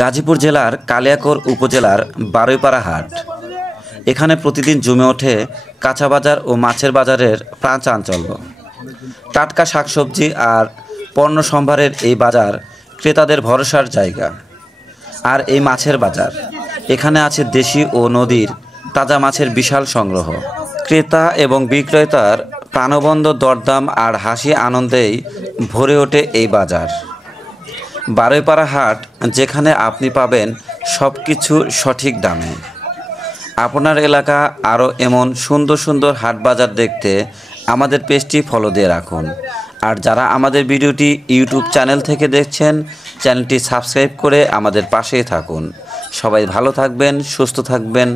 গাজীপুর জেলার কালিয়াকৈর উপজেলার বারুইপাড়া হাট। এখানে প্রতিদিন জমে ওঠে কাঁচা বাজার ও মাছের বাজারের প্রাণ চাঞ্চল্য। টাটকা শাকসবজি আর পণ্য সম্ভারের এই বাজার ক্রেতাদের ভরসার জায়গা। আর এই মাছের বাজার, এখানে আছে দেশি ও নদীর তাজা মাছের বিশাল সংগ্রহ। ক্রেতা এবং বিক্রেতার প্রাণবন্ত দরদাম আর হাসি আনন্দেই ভরে ওঠে এই বাজার। বারুইপাড়া হাট, যেখানে আপনি পাবেন সব কিছু সঠিক দামে। আপনার এলাকা আরও এমন সুন্দর সুন্দর হাট বাজার দেখতে আমাদের পেজটি ফলো দিয়ে রাখুন। আর যারা আমাদের ভিডিওটি ইউটিউব চ্যানেল থেকে দেখছেন, চ্যানেলটি সাবস্ক্রাইব করে আমাদের পাশেই থাকুন। সবাই ভালো থাকবেন, সুস্থ থাকবেন।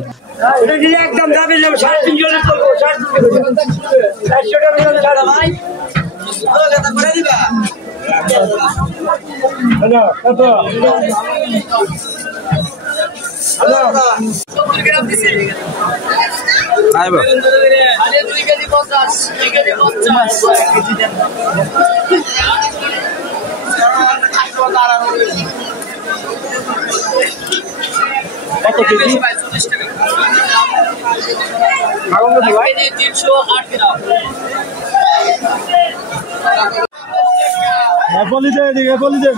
বলি দে